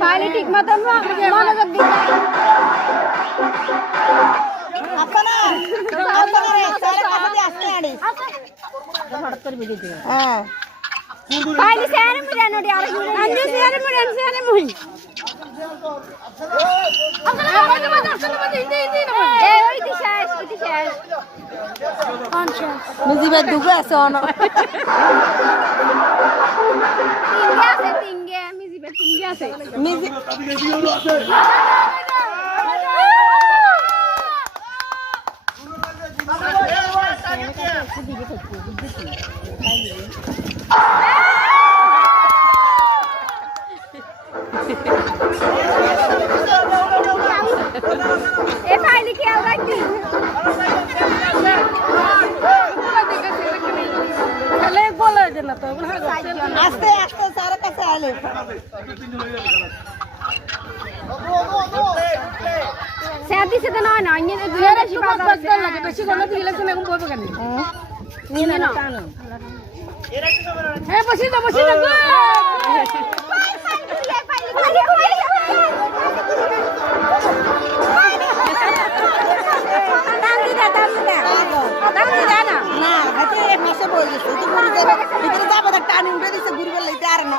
পাইলে ঠিক মতন মনোযোগ দিতে পাইলে স্যার মুড়ে নড়ি আর আমি স্যার মুড়ে মুই মুজিবে দুগো আছে অন তিনগে মিজিবে তিনগে আছে মিজি এ ফাইলি কি আর রাখি তাহলে বলে দেন না তো আস্তে আস্তে সারা কাছে আলে স্যার দিছে তো নয় না অন্য দুই বেশি বাজে লাগে বেশি গলে দিলে তুমি এখন বলবো কেন নিয়ে না এ বসি তো না হাতে এক মাসে বলে দিছে ভিতরে যাবে টানি উঠে দিছে ঘুরবে লাইতে আর না